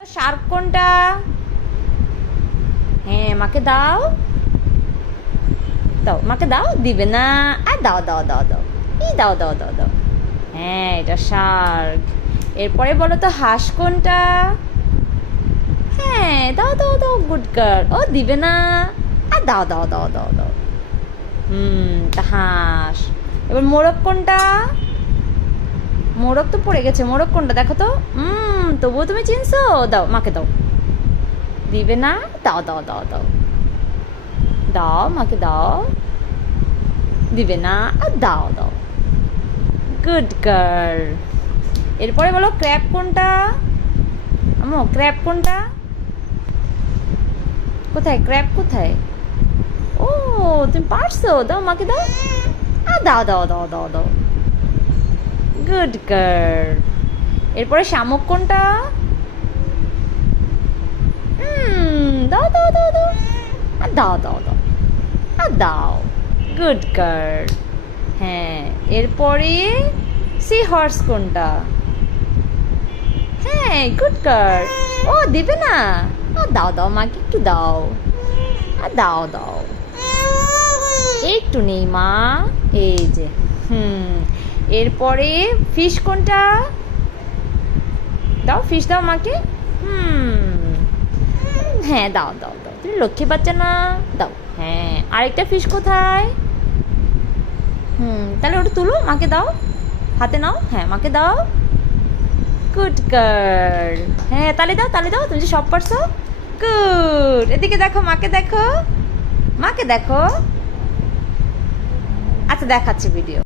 Shark কোনটা? হ্যাঁ, মাকে দাও দাও, মাকে দাও। দিবে না? আর দাও দাও দাও দাও, এই দাও দাও দাও দাও। হ্যাঁ, এটা শার্ক। এরপরে বলো তো হাঁস কোনটা? হ্যাঁ, দাও দাও দাও, গুড গার্ল। ও দিবে না? আর দাও দাও দাও দাও দাও। তা হাঁস। এবার মোরগ কোনটা? মোরগ তো পড়ে গেছে। মোরগ কোনটা দেখো তো। তবুও তুমি চিনছো। দাও, মাকে দাও। দিবে না? দাও দাও দাও দাও দাও, মাকে দাও। দিবে না? আর দাও দাও, গুড গার্ল। এরপরে বলো ক্র্যাব কোনটা? আমো, ক্র্যাব কোনটা? কোথায় ক্র্যাব কোথায়? ও, তুমি পারছো। দাও, মাকে দাও। আর দাও দাও দাও দাও দাও, গুড গার্ল। এরপরে শামুক কোনটা? দাও দাও দাও দাও, আর দাও দাও দাও, আর দাও, গুড গার্ল। হ্যাঁ, এরপরে সি হর্স কোনটা? হ্যাঁ, গুড গার্ল। ও দিবে না? আর দাও দাও, মাকে একটু দাও। আর দাও দাও, একটু নেই মা। এই যে এরপরে ফিশ কোনটা? দাও, ফিশ দাও মাকে। হ্যাঁ, দাও দাও দাও, তুমি লক্ষ্মী বাচ্চা না? দাও। হ্যাঁ, আরেকটা ফিশ কোথায়? তাহলে ওটা তুলো, মাকে দাও। হাতে নাও। হ্যাঁ, মাকে দাও, গুড গার্ল। হ্যাঁ, তালে দাও, তালে দাও, তুমি যে সব পারছো। গুড। এদিকে দেখো, মাকে দেখো, মাকে দেখো। আচ্ছা, দেখাচ্ছি ভিডিও।